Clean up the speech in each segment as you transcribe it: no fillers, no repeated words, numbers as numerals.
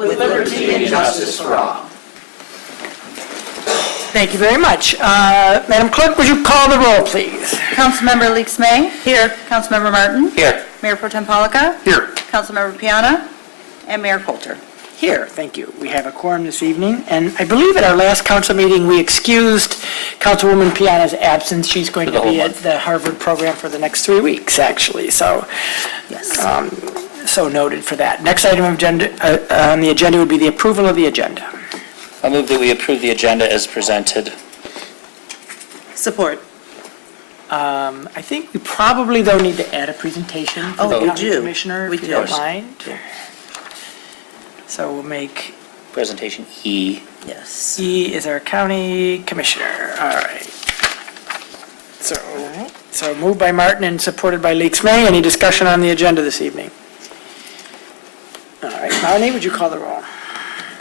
with liberty and justice for all. Thank you very much. Madam Clerk, would you call the roll, please? Councilmember Leaks May. Here. Councilmember Martin. Here. Mayor Pro Tem Polika. Here. Councilmember Piana. And Mayor Coulter. Here, thank you. We have a quorum this evening, and I believe at our last council meeting, we excused Councilwoman Piana's absence. She's going to be at the Harvard program for the next 3 weeks, actually, so Yes. so noted for that. Next item on the agenda would be the approval of the agenda. I move that we approve the agenda as presented. Support. I think we probably, though, need to add a presentation for Oh, the we county do. commissioner, We if you do. don't mind. So we'll make Presentation E. Yes. E is our county commissioner. All right. So moved by Martin and supported by Leaks May. Any discussion on the agenda this evening? All right. Melanie, would you call the roll?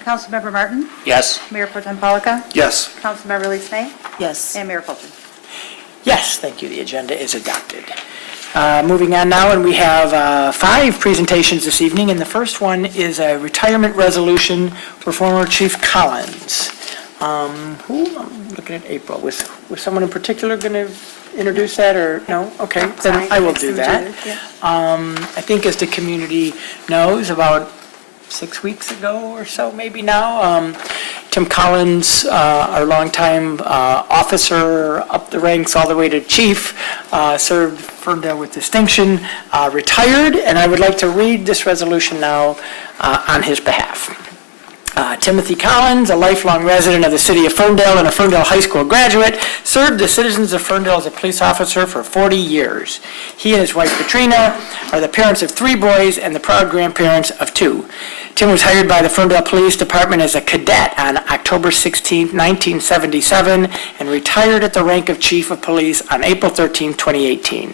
Councilmember Martin. Yes. Mayor Pro Tem Polika. Yes. Councilmember Leaks May. Yes. And Mayor Coulter. Yes, thank you. The agenda is adopted. Moving on now, and we have 5 presentations this evening, and the first one is a retirement resolution for former Chief Collins. I'm looking at April. Was someone in particular going to introduce that, or no? Okay, then I will do that. I think as the community knows, about 6 weeks ago or so, maybe now, Tim Collins, our longtime officer up the ranks all the way to chief, served Ferndale with distinction, retired, and I would like to read this resolution now on his behalf. Timothy Collins, a lifelong resident of the city of Ferndale and a Ferndale High School graduate, served the citizens of Ferndale as a police officer for 40 years. He and his wife Katrina are the parents of 3 boys and the proud grandparents of 2. Tim was hired by the Ferndale Police Department as a cadet on October 16, 1977, and retired at the rank of Chief of Police on April 13, 2018.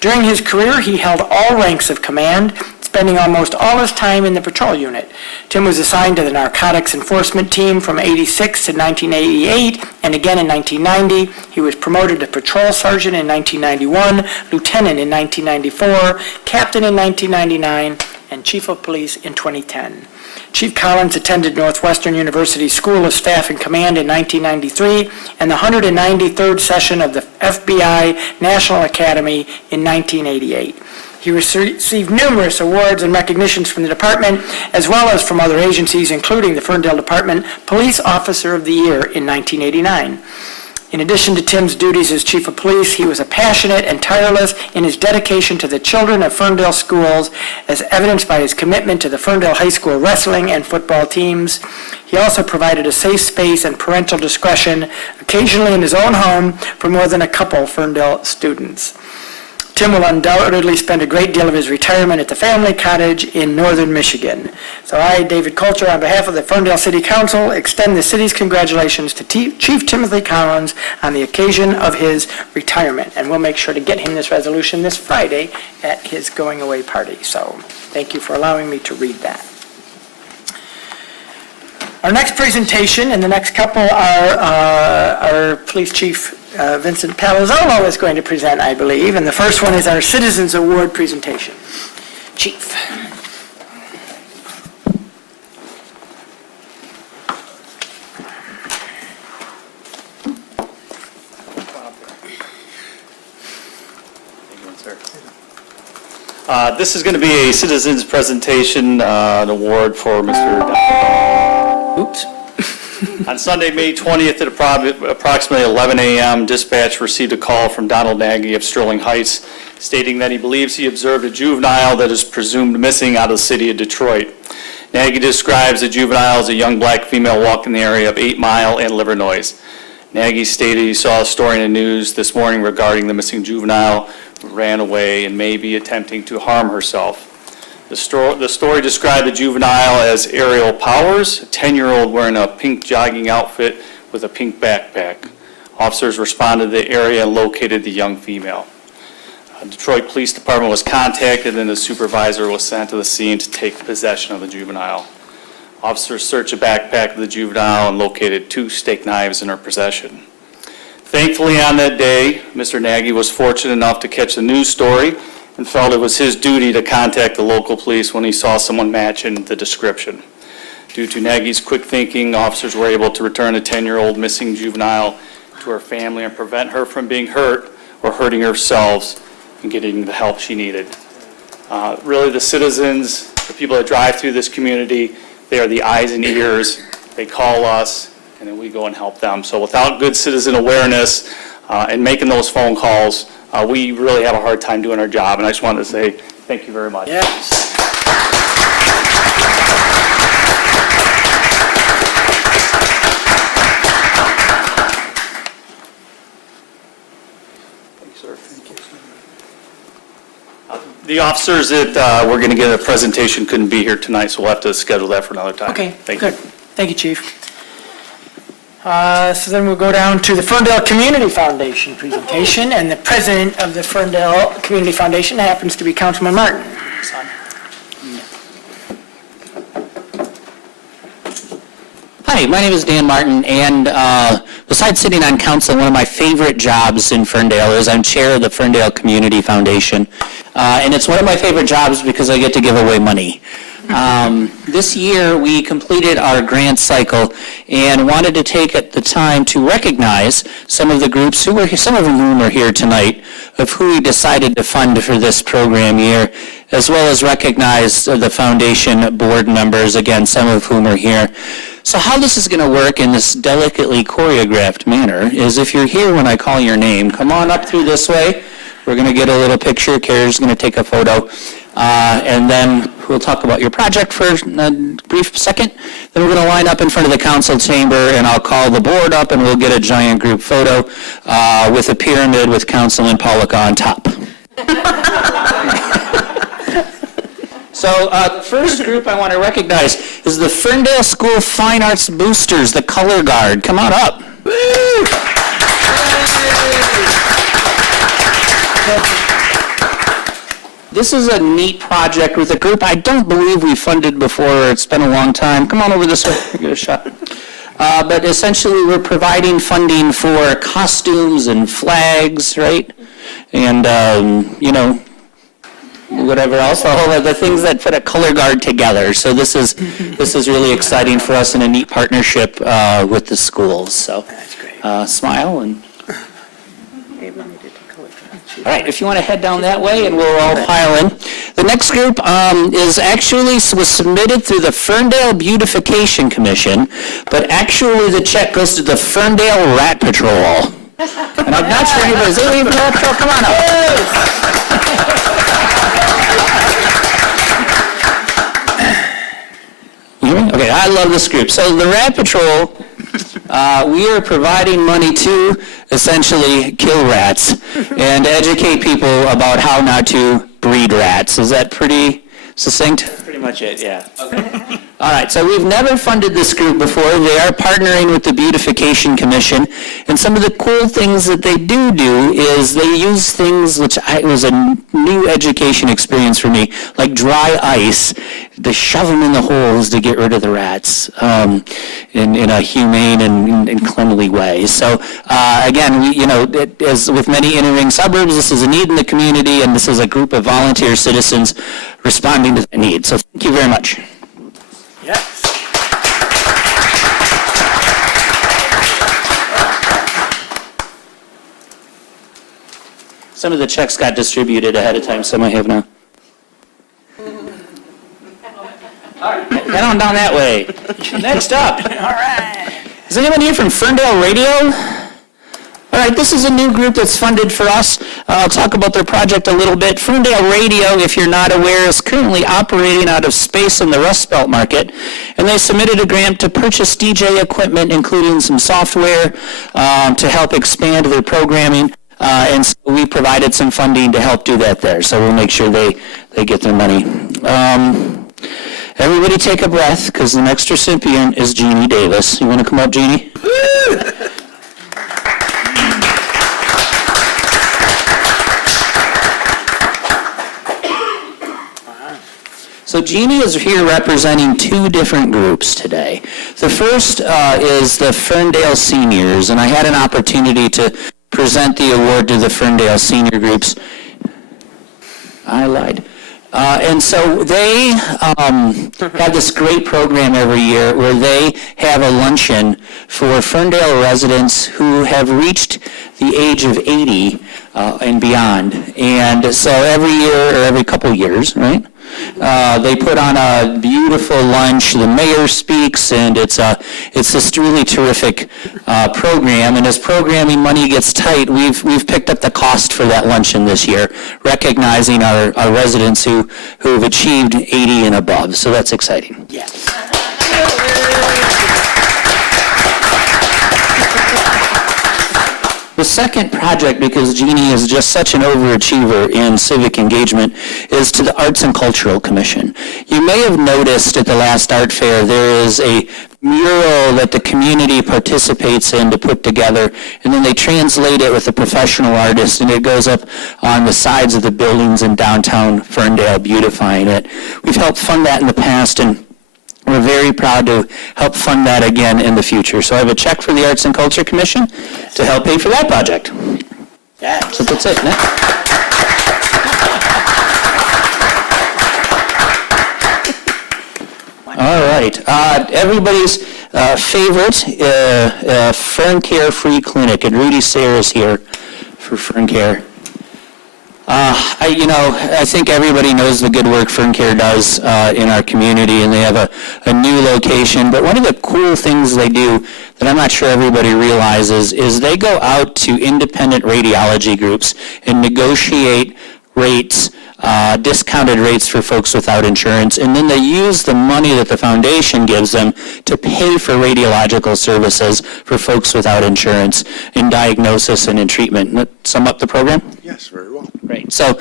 During his career, he held all ranks of command, spending almost all his time in the patrol unit. Tim was assigned to the narcotics enforcement team from 86 to 1988, and again in 1990. He was promoted to patrol sergeant in 1991, lieutenant in 1994, captain in 1999, and chief of police in 2010. Chief Collins attended Northwestern University School of Staff and Command in 1993 and the 193rd session of the FBI National Academy in 1988. He received numerous awards and recognitions from the department, as well as from other agencies, including the Ferndale Department Police Officer of the Year in 1989. In addition to Tim's duties as Chief of Police, he was a passionate and tireless in his dedication to the children of Ferndale schools, as evidenced by his commitment to the Ferndale High School wrestling and football teams. He also provided a safe space and parental discretion, occasionally in his own home, for more than a couple Ferndale students. Tim will undoubtedly spend a great deal of his retirement at the family cottage in northern Michigan. So I, David Coulter, on behalf of the Ferndale City Council, extend the city's congratulations to Chief Timothy Collins on the occasion of his retirement. And we'll make sure to get him this resolution this Friday at his going away party. So thank you for allowing me to read that. Our next presentation and the next couple are our Police Chief Vincent Palazzolo is going to present, I believe, and the first one is our Citizens Award presentation. Chief. This is going to be a citizens presentation, an award for Mr. Oops. On Sunday, May 20th at approximately 11 a.m., dispatch received a call from Donald Nagy of Sterling Heights stating that he believes he observed a juvenile that is presumed missing out of the city of Detroit. Nagy describes the juvenile as a young black female walking the area of 8 Mile and Livernois. Nagy stated he saw a story in the news this morning regarding the missing juvenile who ran away and may be attempting to harm herself. The story described the juvenile as Ariel Powers, a 10-year-old wearing a pink jogging outfit with a pink backpack. Officers responded to the area and located the young female. Detroit Police Department was contacted and the supervisor was sent to the scene to take possession of the juvenile. Officers searched the backpack of the juvenile and located 2 steak knives in her possession. Thankfully, on that day, Mr. Nagy was fortunate enough to catch the news story and felt it was his duty to contact the local police when he saw someone matching the description. Due to Nagy's quick thinking, officers were able to return a 10-year-old missing juvenile to her family and prevent her from being hurt or hurting herself and getting the help she needed. Really, the citizens, the people that drive through this community, they are the eyes and ears. They call us, and then we go and help them. So without good citizen awareness and making those phone calls, we really have a hard time doing our job. And I just wanted to say thank you very much. Yes. The officers that we're going to get a presentation couldn't be here tonight, so we'll have to schedule that for another time. Okay, Thank good. you. Thank you, Chief. So then we'll go down to the Ferndale Community Foundation presentation, and the president of the Ferndale Community Foundation happens to be Councilman Martin. Hi, my name is Dan Martin, and besides sitting on council, one of my favorite jobs in Ferndale is I'm chair of the Ferndale Community Foundation. And it's one of my favorite jobs because I get to give away money. This year, we completed our grant cycle and wanted to take the time to recognize some of the groups who were here, some of whom are here tonight, of who we decided to fund for this program year, as well as recognize the foundation board members, again, some of whom are here. So how this is going to work in this delicately choreographed manner is if you're here when I call your name, come on up through this way. We're going to get a little picture. Kara's going to take a photo. And then we'll talk about your project for a brief second. Then we're going to line up in front of the council chamber, and I'll call the board up, and we'll get a giant group photo with a pyramid with Councilman Pollock on top. So first group I want to recognize is the Ferndale School Fine Arts Boosters, the Color Guard. Come on up. Woo! This is a neat project with a group I don't believe we funded before. It's been a long time. Come on over this way. Give it a shot. But essentially, we're providing funding for costumes and flags, right? And, whatever else, all of the things that put a color guard together. So this is really exciting for us and a neat partnership with the schools. So smile and. All right, if you want to head down that way, and we'll all pile in. The next group was submitted through the Ferndale Beautification Commission, but actually the check goes to the Ferndale Rat Patrol. And I'm not sure anybody's in the Rat Patrol. Come on up. Okay, I love this group. So the Rat Patrol, we are providing money to essentially kill rats and educate people about how not to breed rats. Is that pretty succinct? That's pretty much it, yeah. Okay. All right, so we've never funded this group before. They are partnering with the Beautification Commission, and some of the cool things that they do is they use things which was a new education experience for me, like dry ice. They shove them in the holes to get rid of the rats in a humane and cleanly way. So again, as with many inner-ring suburbs, this is a need in the community, and this is a group of volunteer citizens responding to the need. So thank you very much. Yes. Some of the checks got distributed ahead of time, some I have now. Head on down that way. Next up. All right. Is anyone here from Ferndale Radio? All right, this is a new group that's funded for us. I'll talk about their project a little bit. Ferndale Radio, if you're not aware, is currently operating out of space in the Rust Belt market, and they submitted a grant to purchase DJ equipment, including some software, to help expand their programming, and so we provided some funding to help do that there, so we'll make sure they get their money. Everybody take a breath, because the next recipient is Jeannie Davis. You want to come up, Jeannie? So Jeannie is here representing two different groups today. The first is the Ferndale Seniors, and I had an opportunity to present the award to the Ferndale Senior groups. I lied. And so they have this great program every year where they have a luncheon for Ferndale residents who have reached the age of 80 and beyond. And so every year, or every couple years, right? They put on a beautiful lunch. The mayor speaks, and it's this really terrific program. And as programming money gets tight, we've picked up the cost for that luncheon this year, recognizing our residents who've achieved 80 and above. So that's exciting. Yes. The second project, because Jeannie is just such an overachiever in civic engagement, is to the Arts and Cultural Commission. You may have noticed at the last art fair there is a mural that the community participates in to put together, and then they translate it with a professional artist, and it goes up on the sides of the buildings in downtown Ferndale, beautifying it. We've helped fund that in the past, and we're very proud to help fund that again in the future. So I have a check for the Arts and Culture Commission to help pay for that project. Yes. So that's it. Nick. All right. Everybody's favorite Fern Care Free Clinic, and Rudy Sayre is here for Fern Care. I think everybody knows the good work Fern Care does in our community, and they have a new location. But one of the cool things they do that I'm not sure everybody realizes is they go out to independent radiology groups and negotiate rates, discounted rates for folks without insurance, and then they use the money that the foundation gives them to pay for radiological services for folks without insurance in diagnosis and in treatment. That sum up the program? Yes, very well. Great. So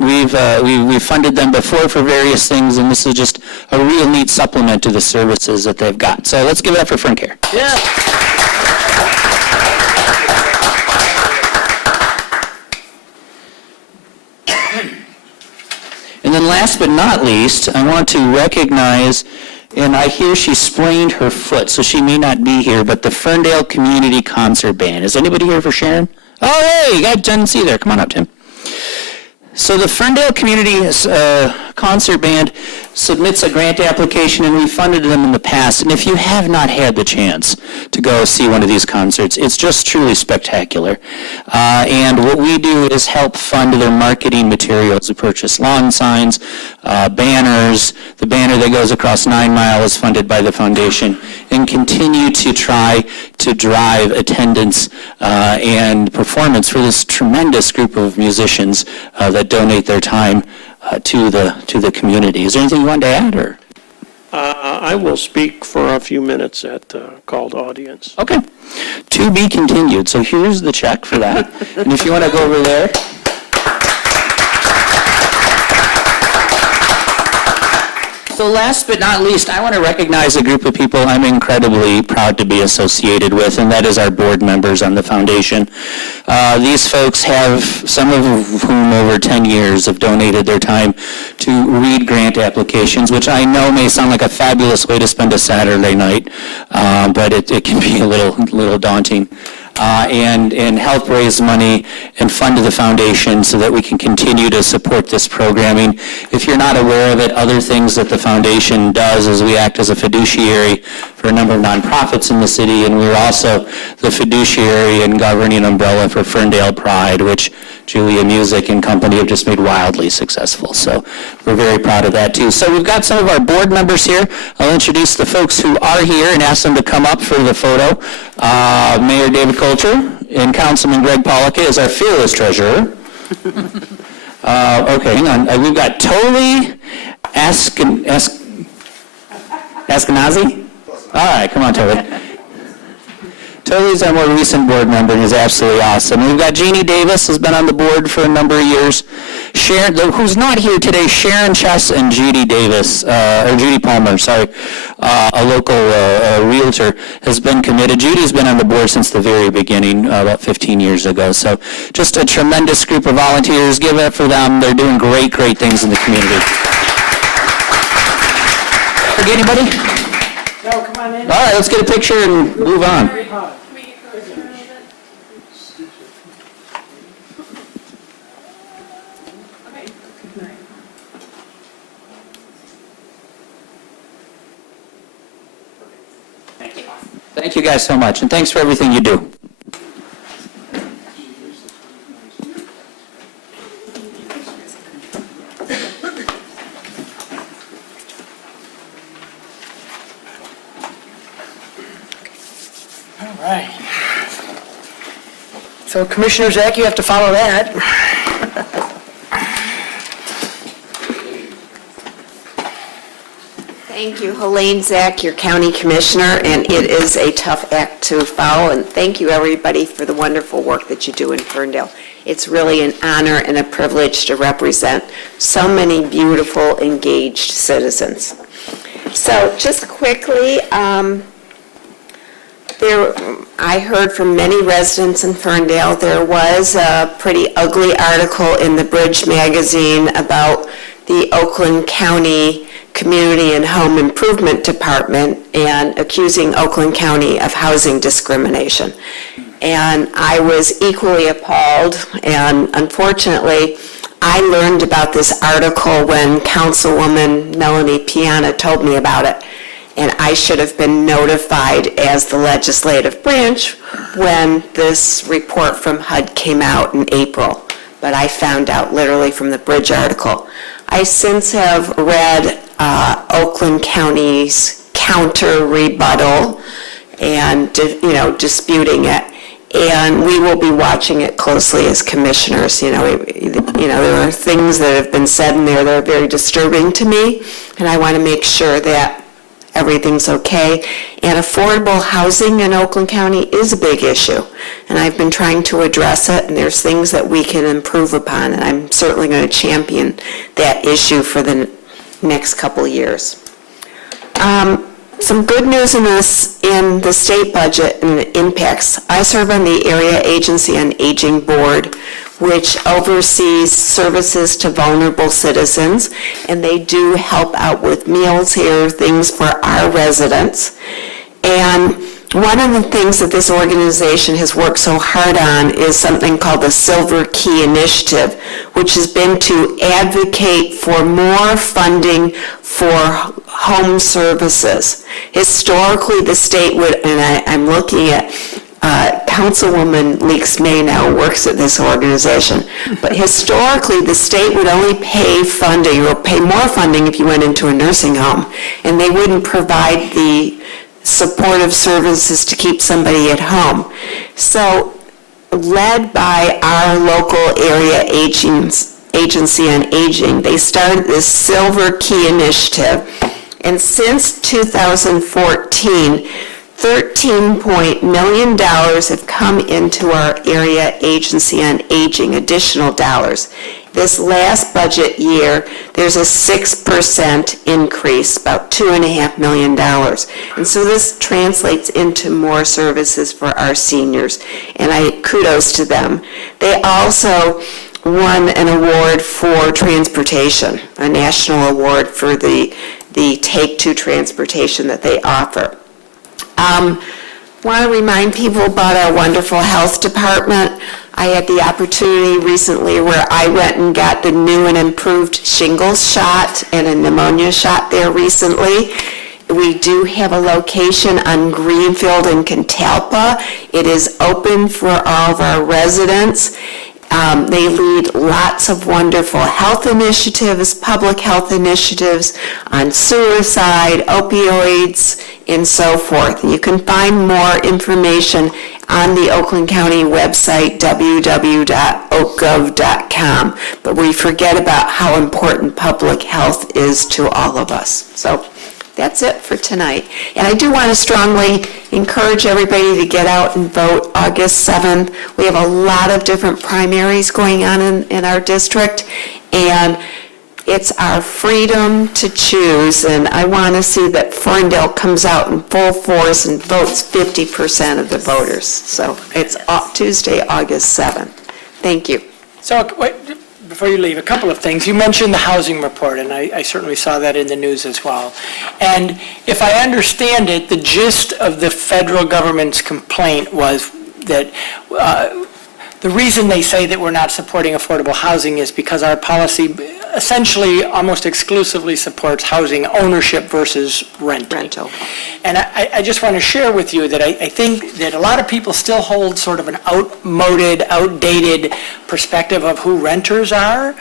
we've funded them before for various things, and this is just a real neat supplement to the services that they've got. So let's give it up for Fern Care. Yeah. And then last but not least, I want to recognize, and I hear she sprained her foot, so she may not be here, but the Ferndale Community Concert Band. Is anybody here for Sharon? Oh, hey, you got Jen C there. Come on up, Tim. So the Ferndale Community Concert Band submits a grant application, and we funded them in the past. And if you have not had the chance to go see one of these concerts, it's just truly spectacular. And what we do is help fund their marketing materials. We purchase lawn signs, banners. The banner that goes across 9 Mile is funded by the foundation, and continue to try to drive attendance and performance for this tremendous group of musicians that donate their time to the community. Is there anything you wanted to add, or? I will speak for a few minutes at the called audience. Okay. To be continued. So here's the check for that. And if you want to go over there. So last but not least, I want to recognize a group of people I'm incredibly proud to be associated with, and that is our board members on the foundation. These folks have, some of whom over 10 years have donated their time to read grant applications, which I know may sound like a fabulous way to spend a Saturday night, but it can be a little daunting. And help raise money and fund the foundation so that we can continue to support this programming. If you're not aware of it, other things that the foundation does is we act as a fiduciary for a number of nonprofits in the city, and we're also the fiduciary and governing umbrella for Ferndale Pride, which Julia Music and company have just made wildly successful. So we're very proud of that too. So we've got some of our board members here. I'll introduce the folks who are here and ask them to come up for the photo. Mayor David Coulter and Councilman Greg Pollicka is our fearless treasurer. Okay, hang on. We've got Toli Ashkenazi? All right, come on, Toli. Toli's our more recent board member, and is absolutely awesome. We've got Jeannie Davis, has been on the board for a number of years. Sharon, who's not here today, Sharon Chess and Judy Davis, or Judy Palmer, sorry, a local realtor, has been committed. Judy's been on the board since the very beginning, about 15 years ago. So just a tremendous group of volunteers. Give it up for them. They're doing great, great things in the community. Forget anybody? No, come on in. All right, let's get a picture and move on. Thank you guys so much, and thanks for everything you do. All right. So Commissioner Zach, you have to follow that. Thank you, Helene Zach, your county commissioner, and it is a tough act to follow, and thank you, everybody, for the wonderful work that you do in Ferndale. It's really an honor and a privilege to represent so many beautiful, engaged citizens. So just quickly, I heard from many residents in Ferndale, there was a pretty ugly article in the Bridge magazine about the Oakland County Community and Home Improvement Department and accusing Oakland County of housing discrimination. And I was equally appalled, and unfortunately, I learned about this article when Councilwoman Melanie Piana told me about it, and I should have been notified as the legislative branch when this report from HUD came out in April, but I found out literally from the Bridge article. I since have read Oakland County's counter rebuttal and, disputing it. And we will be watching it closely as commissioners. There are things that have been said in there that are very disturbing to me, and I want to make sure that everything's okay. And affordable housing in Oakland County is a big issue, and I've been trying to address it, and there's things that we can improve upon, and I'm certainly going to champion that issue for the next couple of years. Some good news in the state budget and the impacts. I serve on the Area Agency on Aging Board, which oversees services to vulnerable citizens, and they do help out with meals here, things for our residents. And one of the things that this organization has worked so hard on is something called the Silver Key Initiative, which has been to advocate for more funding for home services. Historically, the state would, and I'm looking at Councilwoman Leaks May now works at this organization, but historically the state would only pay funding or pay more funding if you went into a nursing home, and they wouldn't provide the supportive services to keep somebody at home. So, led by our local area agency on aging, they started this Silver Key Initiative, and since 2014, $13 million have come into our area agency on aging, additional dollars. This last budget year, there's a 6% increase, about $2.5 million. And so this translates into more services for our seniors, and kudos to them. They also won an award for transportation, a national award for the Take Two transportation that they offer. Want to remind people about our wonderful health department. I had the opportunity recently where I went and got the new and improved shingles shot and a pneumonia shot there recently. We do have a location on Greenfield and Catalpa. It is open for all of our residents. They lead lots of wonderful health initiatives, public health initiatives on suicide, opioids, and so forth. You can find more information on the Oakland County website, www.oakgov.com. But we forget about how important public health is to all of us. So that's it for tonight. And I do want to strongly encourage everybody to get out and vote August 7th. We have a lot of different primaries going on in our district, and it's our freedom to choose, and I want to see that Ferndale comes out in full force and votes 50% of the voters. So it's Tuesday, August 7th. Thank you. So, wait, before you leave, a couple of things. You mentioned the housing report, and I certainly saw that in the news as well. And if I understand it, the gist of the federal government's complaint was that the reason they say that we're not supporting affordable housing is because our policy essentially almost exclusively supports housing ownership versus renting. Rental. And I just want to share with you that I think that a lot of people still hold sort of an outdated perspective of who renters are.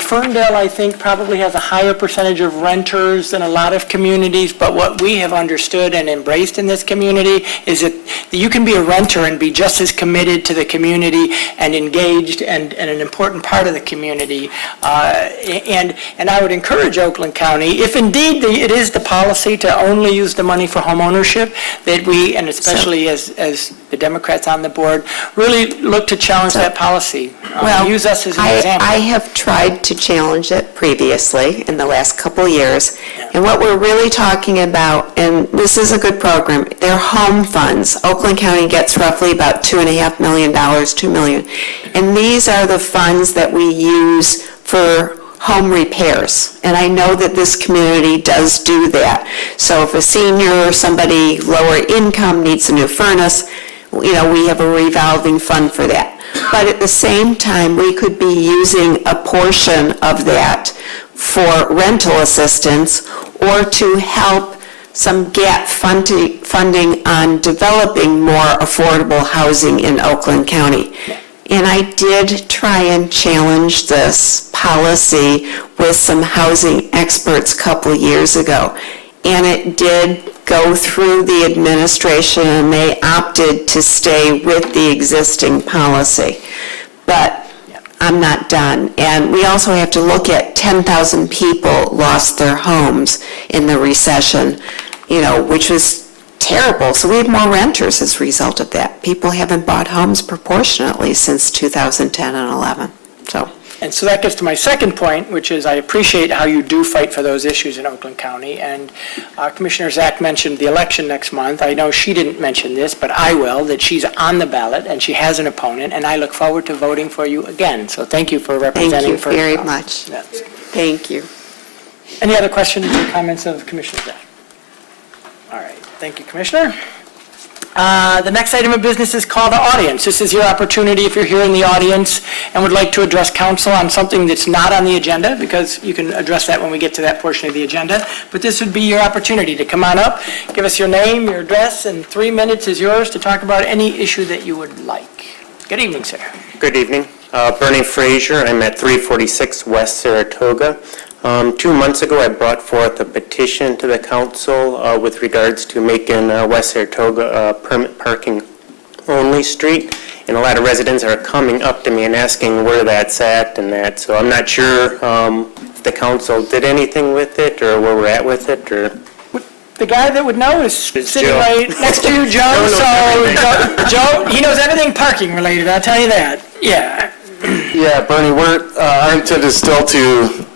Ferndale, I think, probably has a higher percentage of renters than a lot of communities, but what we have understood and embraced in this community is that you can be a renter and be just as committed to the community and engaged and an important part of the community. And I would encourage Oakland County, if indeed it is the policy to only use the money for home ownership, that we, and especially as the Democrats on the board, really look to challenge that policy. Well, Use us as an example. I have tried to challenge it previously in the last couple of years, and what we're really talking about, and this is a good program, they're home funds. Oakland County gets roughly about $2.5 million, $2 million, and these are the funds that we use for home repairs. And I know that this community does do that. So if a senior or somebody lower income needs a new furnace, we have a revolving fund for that. But at the same time, we could be using a portion of that for rental assistance or to help some gap funding on developing more affordable housing in Oakland County. And I did try and challenge this policy with some housing experts a couple years ago. And it did go through the administration, and they opted to stay with the existing policy. But I'm not done. And we also have to look at 10,000 people lost their homes in the recession, which was terrible. So we have more renters as a result of that. People haven't bought homes proportionately since 2010 and 11. And so that gets to my second point, which is I appreciate how you do fight for those issues in Oakland County. And Commissioner Zach mentioned the election next month. I know she didn't mention this, but I will, that she's on the ballot and she has an opponent, and I look forward to voting for you again. So thank you for representing. Thank you very much. Yeah. Thank you. Any other questions or comments of Commissioner Zach? All right, thank you, Commissioner. The next item of business is call to audience. This is your opportunity if you're here in the audience and would like to address council on something that's not on the agenda, because you can address that when we get to that portion of the agenda. But this would be your opportunity to come on up, give us your name, your address, and 3 minutes is yours to talk about any issue that you would like. Good evening, sir. Good evening. Bernie Frazier. I'm at 346 West Saratoga. 2 months ago, I brought forth a petition to the council with regards to making West Saratoga a permit parking only street, and a lot of residents are coming up to me and asking where that's at and that. So I'm not sure if the council did anything with it or where we're at with it, or. The guy that would know is sitting Joe. right next to you, Joe. So Joe, he knows everything parking related, I'll tell you that. Yeah. Yeah, Bernie, our intent is still to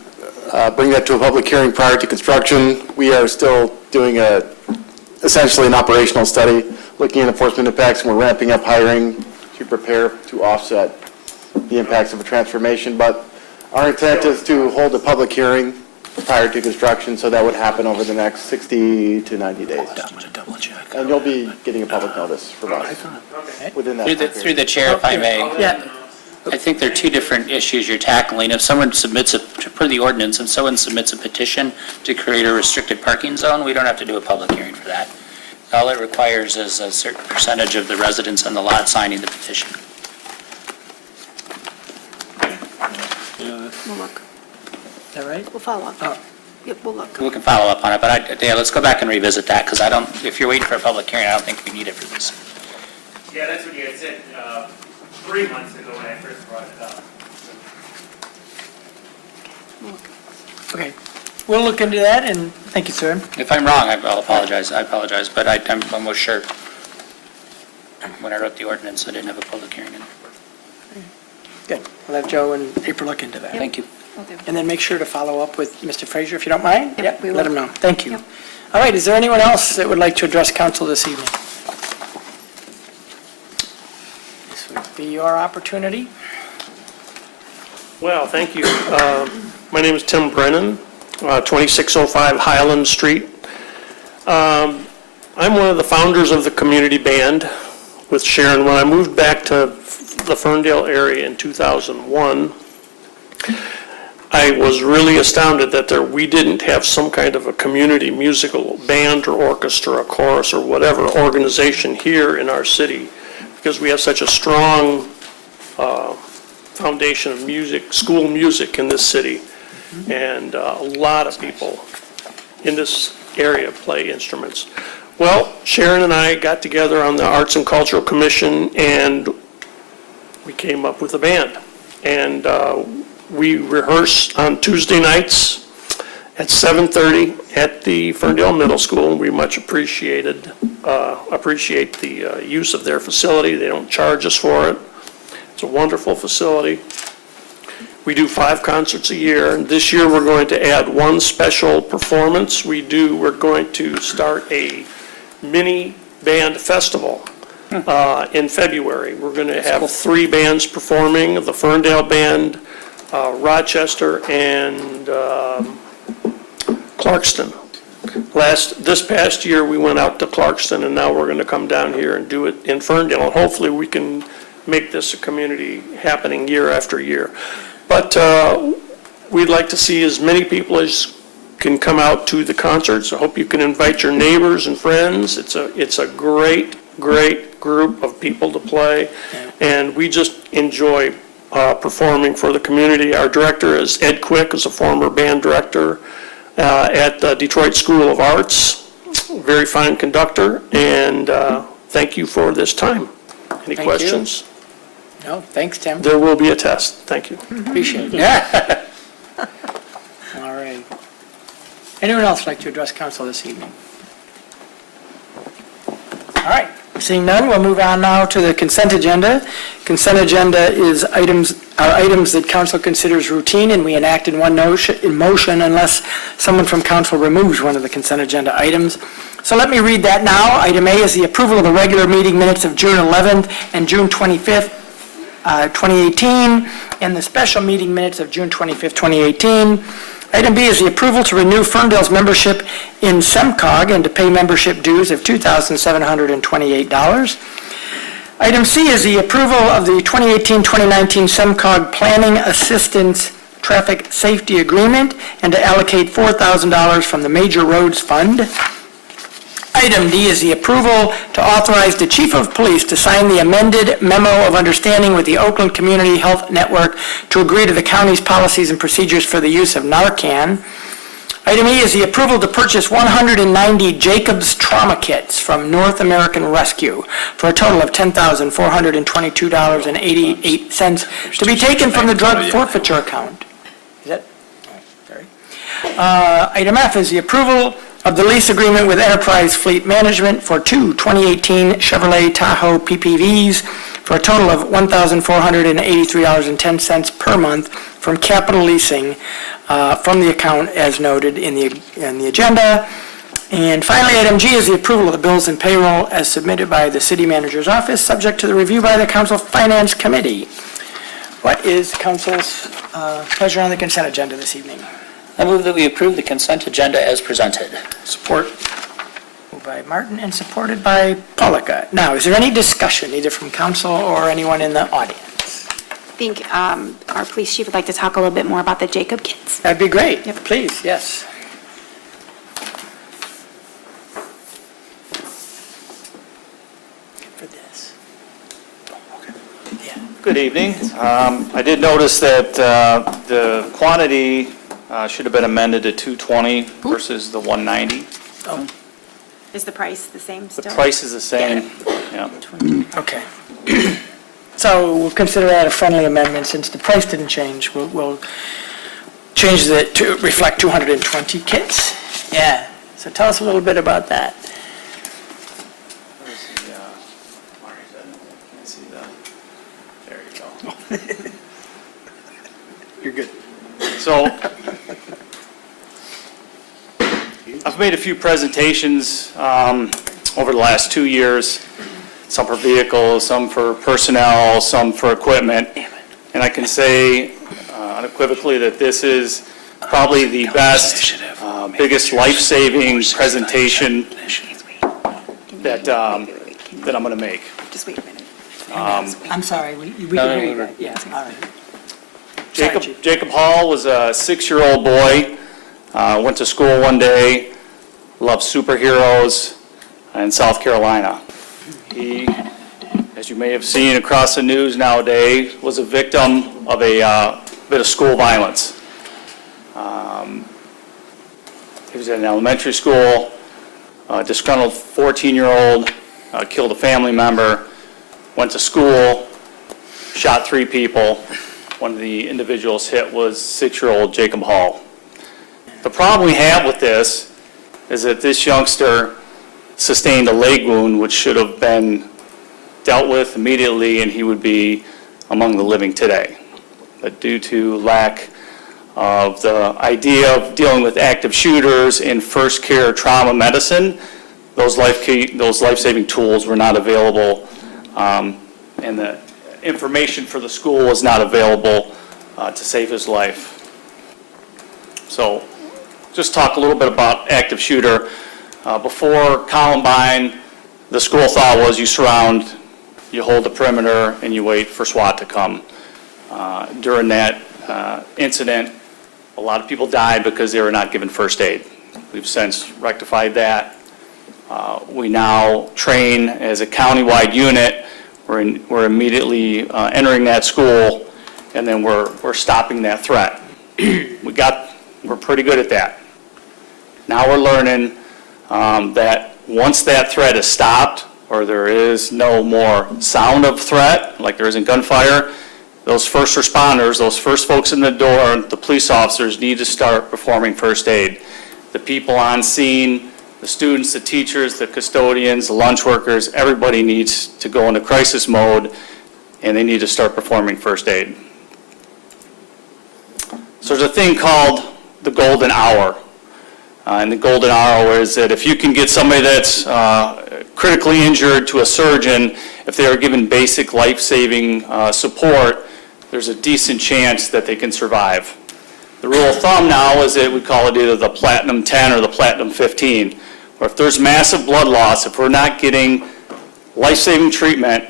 bring that to a public hearing prior to construction. We are still doing essentially an operational study, looking at enforcement impacts, and we're ramping up hiring to prepare to offset the impacts of a transformation. But our intent is to hold a public hearing prior to construction, so that would happen over the next 60 to 90 days. Double check. And you'll be getting a public notice from us within that time period. Through the chair, if I may. Yeah. I think there are two different issues you're tackling. If someone submits per the ordinance, if someone submits a petition to create a restricted parking zone, we don't have to do a public hearing for that. All it requires is a certain percentage of the residents on the lot signing the petition. We'll look. Is that right? We'll follow up. Oh. Yep, we'll look. We can follow up on it, but let's go back and revisit that, because if you're waiting for a public hearing, I don't think we need it for this. Yeah, that's what you had said 3 months ago when I first brought it up. Okay. We'll look into that, and thank you, sir. If I'm wrong, I'll apologize. I apologize, but I'm almost sure when I wrote the ordinance, I didn't have a public hearing in it. Good. We'll have Joe and April look into that. Thank you. Will do. And then make sure to follow up with Mr. Frazier, if you don't mind. Yep, we will. Let him know. Thank you. Yep. All right, is there anyone else that would like to address council this evening? This would be your opportunity. Well, thank you. My name is Tim Brennan, 2605 Highland Street. I'm one of the founders of the community band with Sharon. When I moved back to the Ferndale area in 2001, I was really astounded that we didn't have some kind of a community musical band or orchestra, or chorus, or whatever organization here in our city, because we have such a strong foundation of music, school music in this city, and a lot of people in this area play instruments. Well, Sharon and I got together on the Arts and Cultural Commission, and we came up with a band. And we rehearse on Tuesday nights at 7:30 at the Ferndale Middle School. We much appreciate the use of their facility. They don't charge us for it. It's a wonderful facility. We do 5 concerts a year, and this year we're going to add one special performance. We're going to start a mini band festival in February. We're going to have 3 bands performing, the Ferndale Band, Rochester, and Clarkston. This past year, we went out to Clarkston, and now we're going to come down here and do it in Ferndale, and hopefully we can make this a community happening year after year. But we'd like to see as many people as can come out to the concerts. I hope you can invite your neighbors and friends. It's a great group of people to play, and we just enjoy performing for the community. Our director is Ed Quick, who's a former band director at the Detroit School of Arts. Very fine conductor, and thank you for this time. Any Thank questions? No, thanks, Tim. There will be a test. Thank you. Appreciate it. All right. Anyone else like to address council this evening? All right. Seeing none, we'll move on now to the consent agenda. Consent agenda is items that council considers routine, and we enact in one motion unless someone from council removes one of the consent agenda items. So let me read that now. Item A is the approval of the regular meeting minutes of June 11th and June 25th, 2018, and the special meeting minutes of June 25th, 2018. Item B is the approval to renew Ferndale's membership in SEMCOG and to pay membership dues of $2,728. Item C is the approval of the 2018-2019 SEMCOG Planning Assistance Traffic Safety Agreement and to allocate $4,000 from the Major Roads Fund. Item D is the approval to authorize the Chief of Police to sign the amended memo of understanding with the Oakland Community Health Network to agree to the county's policies and procedures for the use of Narcan. Item E is the approval to purchase 190 Jacobs trauma kits from North American Rescue for a total of $10,422.88 to be taken from the drug forfeiture account. Is that? Sorry. Item F is the approval of the lease agreement with Enterprise Fleet Management for 2 2018 Chevrolet Tahoe PPVs for a total of $1,483.10 per month from Capital Leasing from the account as noted in the agenda. And finally, item G is the approval of the bills and payroll as submitted by the City Manager's Office, subject to the review by the Council Finance Committee. What is Council's pleasure on the consent agenda this evening? I move that we approve the consent agenda as presented. Support. Moved by Martin and supported by Polika. Now, is there any discussion, either from council or anyone in the audience? I think our police chief would like to talk a little bit more about the Jacob kits. That'd be great. Yep. Please, yes. For this. Yeah. Good evening. I did notice that the quantity should have been amended to 220 versus the 190. Oh, Is the price the same The still? price is the same. Yeah. okay. So we'll consider that a friendly amendment. Since the price didn't change, we'll change it to reflect 220 kits. Yeah. So tell us a little bit about that. Where's the, Marty's at? Can't see that. There you go. You're good. So, I've made a few presentations over the last 2 years, some for vehicles, some for personnel, some for equipment, and I can say unequivocally that this is probably the best, biggest life-saving presentation that I'm going to make. Just wait a minute. I'm sorry, we can hear you. Yeah, all right. Sorry, Chief. Jacob Hall was a 6-year-old boy, went to school one day, loved superheroes in South Carolina. He, as you may have seen across the news nowadays, was a victim of a bit of school violence. He was at an elementary school, a disgruntled 14-year-old, killed a family member, went to school, shot 3 people. One of the individuals hit was 6-year-old Jacob Hall. The problem we have with this is that this youngster sustained a leg wound which should have been dealt with immediately and he would be among the living today. But due to lack of the idea of dealing with active shooters in first care trauma medicine, those life-saving tools were not available, and the information for the school was not available to save his life. So just talk a little bit about active shooter. Before Columbine, the school thought was you surround, you hold the perimeter, and you wait for SWAT to come. During that incident, a lot of people died because they were not given first aid. We've since rectified that. We now train as a countywide unit. We're immediately entering that school, and then we're stopping that threat. We're pretty good at that. Now we're learning that once that threat is stopped, or there is no more sound of threat, like there isn't gunfire, those first responders, those first folks in the door, the police officers need to start performing first aid. The people on scene, the students, the teachers, the custodians, the lunch workers, everybody needs to go into crisis mode, and they need to start performing first aid. So there's a thing called the golden hour. And the golden hour is that if you can get somebody that's critically injured to a surgeon, if they are given basic life-saving support, there's a decent chance that they can survive. The rule of thumb now is that we call it either the platinum 10 or the platinum 15. Or if there's massive blood loss, if we're not getting life-saving treatment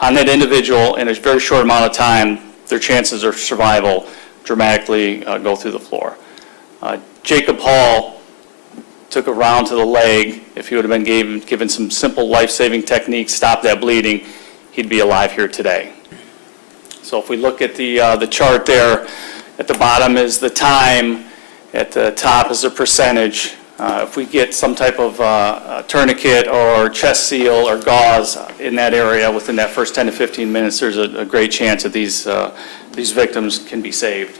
on that individual in a very short amount of time, their chances of survival dramatically go through the floor. Jacob Hall took a round to the leg. If he would have been given some simple life-saving techniques, stop that bleeding, he'd be alive here today. So if we look at the chart there, at the bottom is the time, at the top is the percentage. If we get some type of tourniquet or chest seal or gauze in that area within that first 10 to 15 minutes, there's a great chance that these victims can be saved.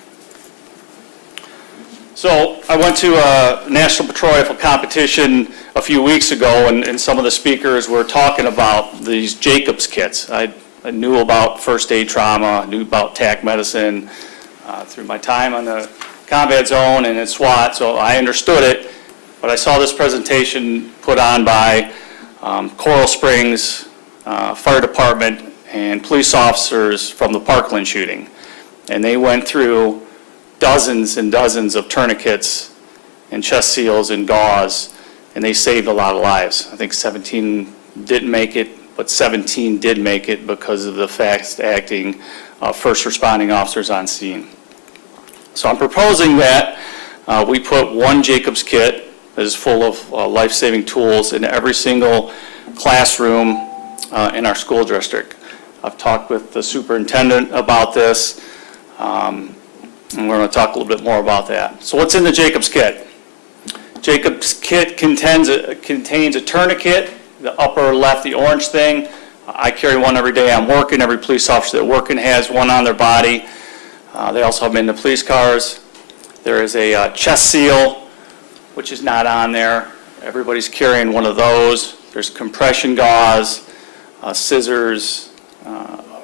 So I went to a National Patrol Rifle competition a few weeks ago, and some of the speakers were talking about these Jacobs kits. I knew about first aid trauma, knew about TAC medicine through my time on the combat zone and in SWAT, so I understood it. But I saw this presentation put on by Coral Springs Fire Department and police officers from the Parkland shooting. And they went through dozens and dozens of tourniquets and chest seals and gauze, and they saved a lot of lives. I think 17 didn't make it, but 17 did make it because of the fast-acting first responding officers on scene. So I'm proposing that we put one Jacobs kit that is full of life-saving tools in every single classroom in our school district. I've talked with the superintendent about this, and we're going to talk a little bit more about that. So what's in the Jacobs kit? Jacobs kit contains a tourniquet, the upper left, the orange thing. I carry one every day I'm working. Every police officer that working has one on their body. They also have them in the police cars. There is a chest seal, which is not on there. Everybody's carrying one of those. There's compression gauze, scissors,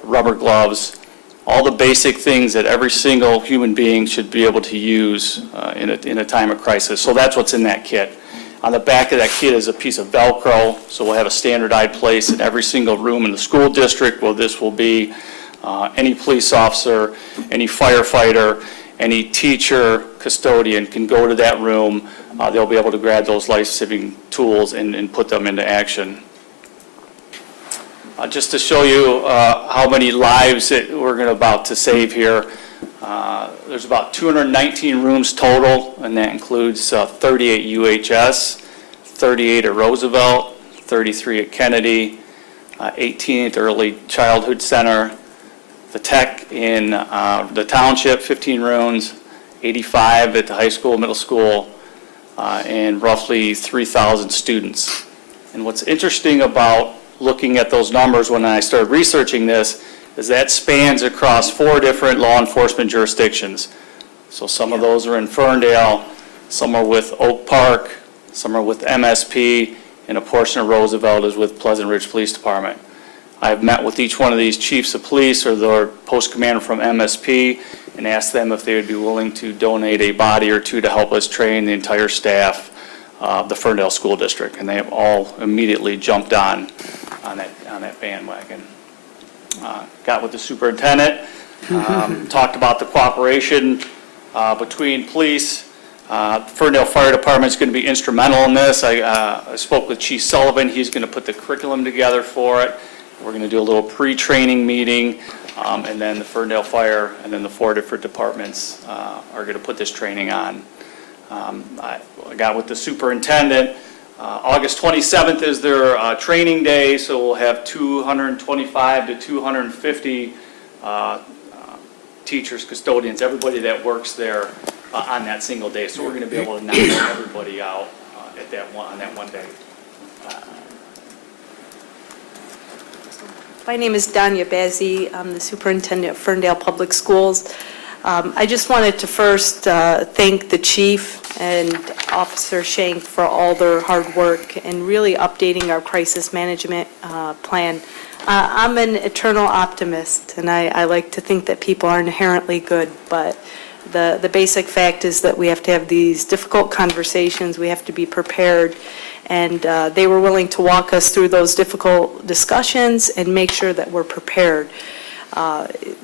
rubber gloves, all the basic things that every single human being should be able to use in a time of crisis. So that's what's in that kit. On the back of that kit is a piece of Velcro, so we'll have a standardized place in every single room in the school district where this will be. Any police officer, any firefighter, any teacher, custodian can go to that room. They'll be able to grab those life-saving tools and put them into action. Just to show you how many lives that we're about to save here, there's about 219 rooms total, and that includes 38 UHS, 38 at Roosevelt, 33 at Kennedy, 18 at the Early Childhood Center, the Tech in the Township, 15 rooms, 85 at the high school, middle school, and roughly 3,000 students. And what's interesting about looking at those numbers when I started researching this is that spans across 4 different law enforcement jurisdictions. So some of those are in Ferndale, some are with Oak Park, some are with MSP, and a portion of Roosevelt is with Pleasant Ridge Police Department. I've met with each one of these chiefs of police or their post commander from MSP and asked them if they would be willing to donate a body or two to help us train the entire staff of the Ferndale School District, and they have all immediately jumped on that bandwagon. Got with the superintendent, talked about the cooperation between police. Ferndale Fire Department is going to be instrumental in this. I spoke with Chief Sullivan. He's going to put the curriculum together for it. We're going to do a little pre-training meeting, and then the Ferndale Fire and then the 4 different departments are going to put this training on. I got with the superintendent. August 27th is their training day, so we'll have 225 to 250 teachers, custodians, everybody that works there on that single day. So we're going to be able to knock everybody out on that one day. My name is Danya Bazzi. I'm the superintendent of Ferndale Public Schools. I just wanted to first thank the chief and Officer Shank for all their hard work and really updating our crisis management plan. I'm an eternal optimist, and I like to think that people are inherently good, but the basic fact is that we have to have these difficult conversations. We have to be prepared. And they were willing to walk us through those difficult discussions and make sure that we're prepared.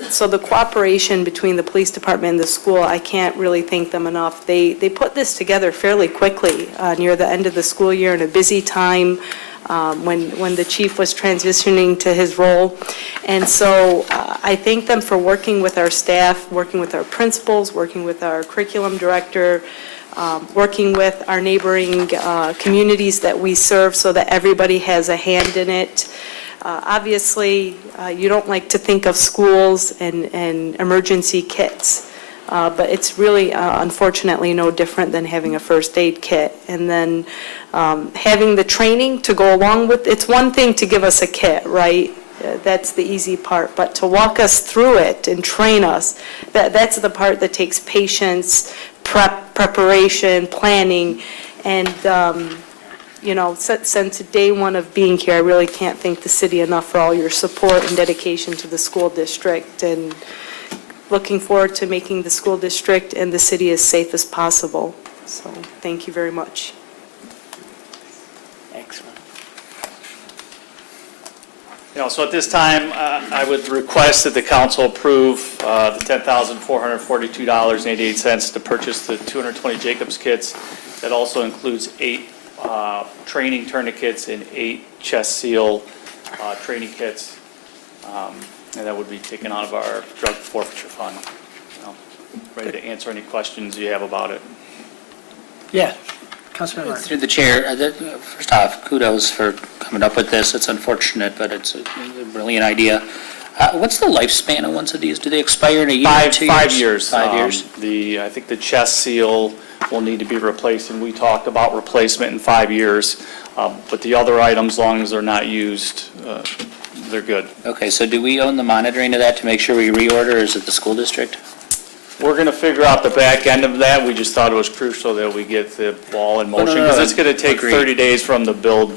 So the cooperation between the police department and the school, I can't really thank them enough. They put this together fairly quickly near the end of the school year in a busy time when the chief was transitioning to his role. And so I thank them for working with our staff, working with our principals, working with our curriculum director, working with our neighboring communities that we serve so that everybody has a hand in it. Obviously, you don't like to think of schools and emergency kits, but it's really, unfortunately, no different than having a first aid kit. And then having the training to go along with, it's one thing to give us a kit, right? That's the easy part, but to walk us through it and train us, that's the part that takes patience, preparation, planning, and since day one of being here, I really can't thank the city enough for all your support and dedication to the school district, and looking forward to making the school district and the city as safe as possible. So thank you very much. Excellent. So at this time, I would request that the council approve the $10,442.88 to purchase the 220 Jacobs kits. That also includes 8 training tourniquets and 8 chest seal training kits. And that would be taken out of our drug forfeiture fund. Ready to answer any questions you have about it. Yeah. Councilman Martin. Through the chair, first off, kudos for coming up with this. It's unfortunate, but it's a brilliant idea. What's the lifespan of ones of these? Do they expire in a year, 2 years? 5 years. 5 years. I think the chest seal will need to be replaced, and we talked about replacement in 5 years. But the other items, as long as they're not used, they're good. Okay, so do we own the monitoring of that to make sure we reorder, or is it the school district? We're going to figure out the back end of that. We just thought it was crucial that we get the ball in motion, because it's going to take Agreed. 30 days from the build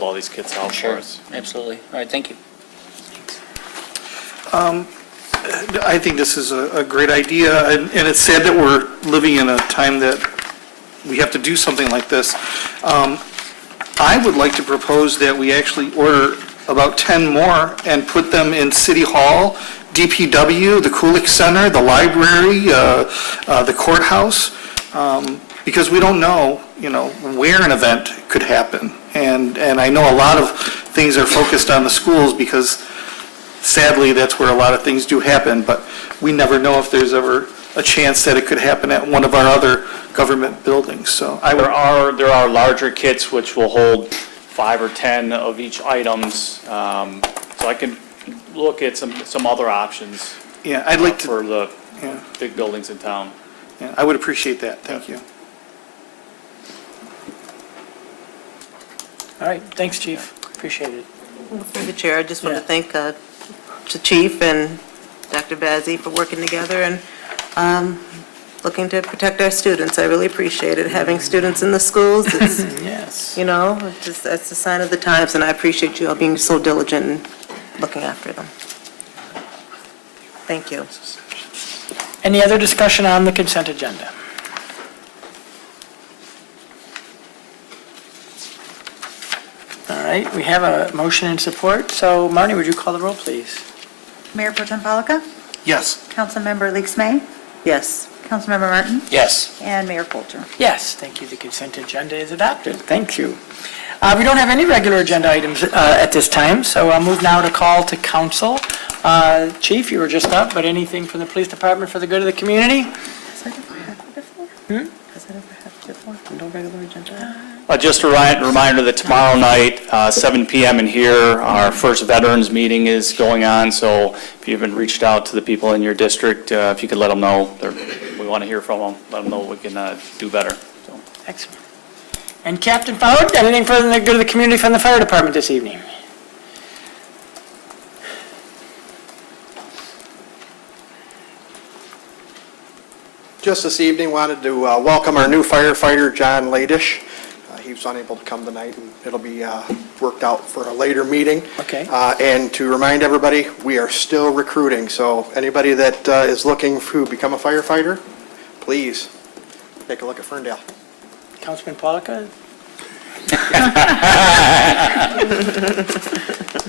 all these kits out for us. Absolutely. All right, thank you. I think this is a great idea, and it's sad that we're living in a time that we have to do something like this. I would like to propose that we actually order about 10 more and put them in City Hall, DPW, the Kulik Center, the library, the courthouse, because we don't know, where an event could happen. And I know a lot of things are focused on the schools because sadly, that's where a lot of things do happen, but we never know if there's ever a chance that it could happen at one of our other government buildings, so I would... There are larger kits which will hold 5 or 10 of each items, so I can look at some other options. Yeah, I'd like to... For the Yeah. big buildings in town. Yeah, I would appreciate that, thank you. All right, thanks, Chief, appreciate it. Through the chair, I just want to thank the chief and Dr. Bazey for working together and looking to protect our students. I really appreciate it. Having students in the schools, it's, Yes. you know, that's a sign of the times, and I appreciate you all being so diligent in looking after them. Thank you. Any other discussion on the consent agenda? All right, we have a motion and support, so Marnie, would you call the roll, please? Mayor Pro Tem Polika? Yes. Councilmember Leaks May? Yes. Councilmember Martin? Yes. And Mayor Coulter? Yes, thank you. The consent agenda is adopted. Thank you. We don't have any regular agenda items at this time, so I'll move now to call to council. Chief, you were just up, but anything from the police department for the good of the community? Has that ever happened before? Has that ever happened before? No regular agenda? Just a reminder that tomorrow night, 7 p.m. in here, our first veterans meeting is going on, so if you haven't reached out to the people in your district, if you could let them know, we want to hear from them, let them know what we can do better. So. Excellent. And Captain Fowd, anything for the good of the community from the fire department this evening? Just this evening, wanted to welcome our new firefighter, John Ladish. He was unable to come tonight, and it'll be worked out for a later meeting. Okay. And to remind everybody, we are still recruiting, so anybody that is looking to become a firefighter, please take a look at Ferndale. Councilman Polika?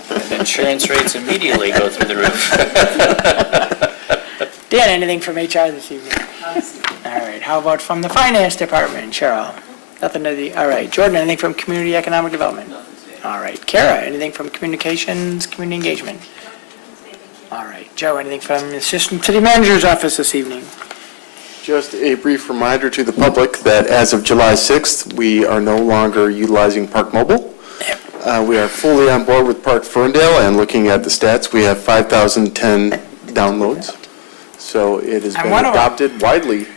And insurance rates immediately go through the roof. Dan, anything from HR this evening? All right, how about from the finance department, Cheryl? Nothing to the, all right. Jordan, anything from community economic development? All right. Kara, anything from communications, community engagement? All right. Joe, anything from the assistant city manager's office this evening? Just a brief reminder to the public that as of July 6th, we are no longer utilizing Park Mobile. We are fully on board with Park Ferndale, and looking at the stats, we have 5,010 downloads. So it has been adopted widely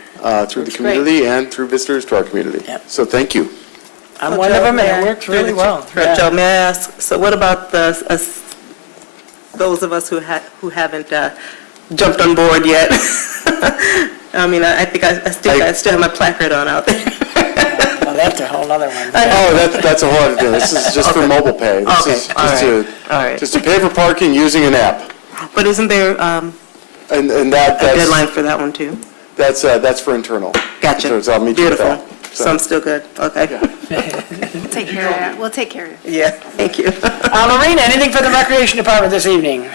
through the community and through visitors to our community. So thank you. I'm one of them, and it works really well. Joe, may I ask, so what about those of us who haven't jumped on board yet? I mean, I think I still have my placard on out there. Well, that's a whole other one. Oh, that's a whole other thing. This is just for mobile pay. This is just to pay for parking using an app. But isn't there and a deadline for that one too? That's for internal. Gotcha. So I'll meet you with Beautiful. that. So I'm still good. Okay. Take care of that. We'll take care of it. Yeah, thank you. Marina, anything for the recreation department this evening?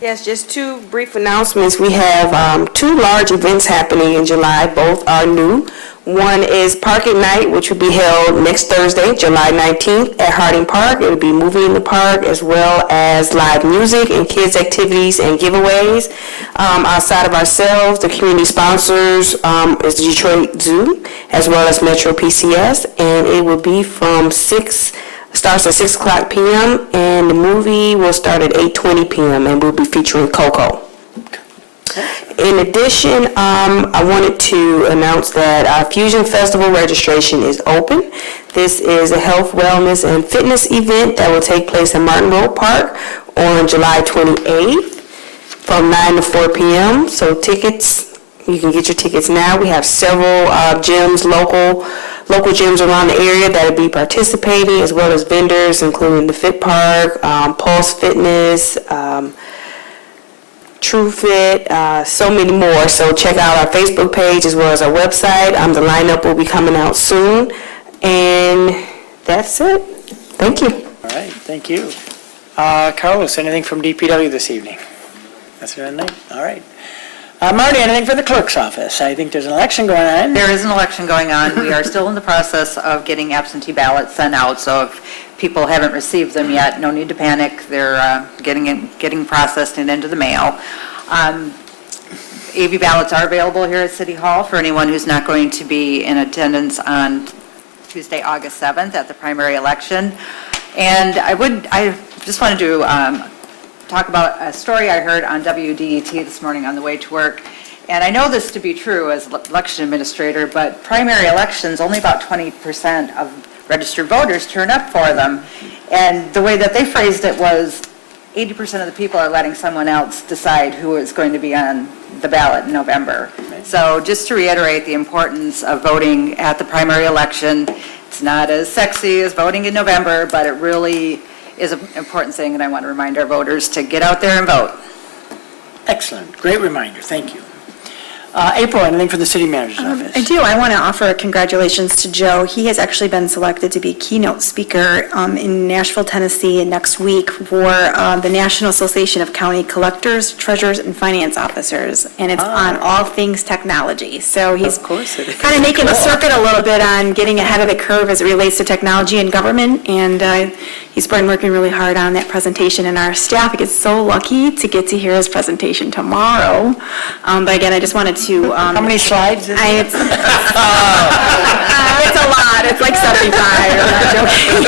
Yes, just two brief announcements. We have two large events happening in July. Both are new. One is Park at Night, which will be held next Thursday, July 19th at Harding Park. It will be movie in the park as well as live music and kids' activities and giveaways. Outside of ourselves, the community sponsors is the Detroit Zoo as well as Metro PCS, and it will be from starts at 6 o'clock p.m. and the movie will start at 8:20 p.m. and we'll be featuring Coco. In addition, I wanted to announce that our Fusion Festival registration is open. This is a health, wellness, and fitness event that will take place in Martin Road Park on July 28th from 9 to 4 p.m. So tickets, you can get your tickets now. We have several gyms, local gyms around the area that will be participating, as well as vendors, including the Fit Park, Pulse Fitness, TrueFit, so many more. So check out our Facebook page as well as our website. The lineup will be coming out soon. And that's it. Thank you. All right, thank you. Carlos, anything from DPW this evening? That's another night. All right. Marty, anything for the clerk's office? I think there's an election going on. There is an election going on. We are still in the process of getting absentee ballots sent out, so if people haven't received them yet, no need to panic. They're getting processed and into the mail. AV ballots are available here at City Hall for anyone who's not going to be in attendance on Tuesday, August 7th at the primary election. And I just wanted to talk about a story I heard on WDET this morning on the way to work. And I know this to be true as election administrator, but primary elections, only about 20% of registered voters turn up for them. And the way that they phrased it was 80% of the people are letting someone else decide who is going to be on the ballot in November. So just to reiterate the importance of voting at the primary election, it's not as sexy as voting in November, but it really is an important thing, and I want to remind our voters to get out there and vote. Excellent. Great reminder. Thank you. April, anything from the city manager's office? I do. I want to offer congratulations to Joe. He has actually been selected to be keynote speaker in Nashville, Tennessee next week for the National Association of County Collectors, Treasurers, and Finance Officers, and it's on all things technology. So he's kind of making the circuit a little bit on getting ahead of the curve as it relates to technology and government, and he's been working really hard on that presentation, and our staff gets so lucky to get to hear his presentation tomorrow. But again, I just wanted to... How many slides is it? It's a lot. It's like 75. I'm not joking.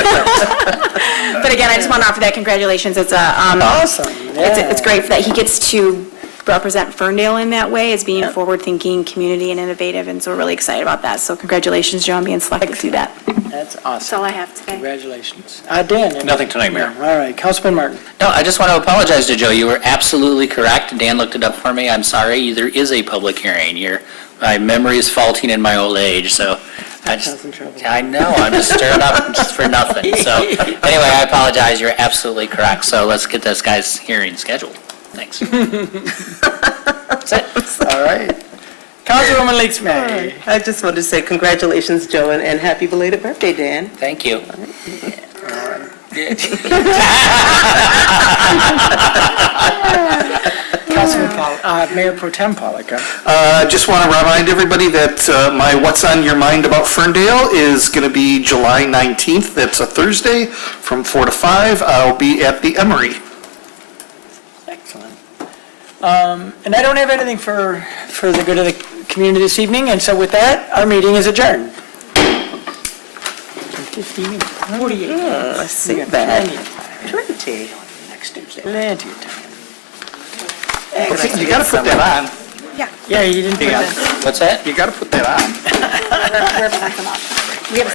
But again, I just want to offer that congratulations. It's awesome. Yeah. It's great that he gets to represent Ferndale in that way as being forward-thinking, community, and innovative, and so we're really excited about that. So congratulations, Joe, on being selected to do that. That's awesome. That's all I have today. Congratulations. Dan? Nothing tonight, Mayor. All right. Councilman Martin. No, I just want to apologize to Joe. You were absolutely correct. Dan looked it up for me. I'm sorry. There is a public hearing. My memory is faulting in my old age, so I know. I'm just stirring up just for nothing. So anyway, I apologize. You're absolutely correct. So let's get this guy's hearing scheduled. Thanks. That's it. All right. Councilwoman Leaks May. I just wanted to say congratulations, Joe, and happy belated birthday, Dan. Thank you. Mayor Pro Tem Pollock. Just want to remind everybody that my What's on Your Mind About Ferndale is going to be July 19th. That's a Thursday from 4 to 5. I'll be at the Emery. Excellent. And I don't have anything for the good of the community this evening, and so with that, our meeting is adjourned. 48. I see that. 20. Next Tuesday. Plenty of time. Okay, you got to put that on. Yeah. Yeah, you didn't put that. What's that? You got to put that on. We're back on.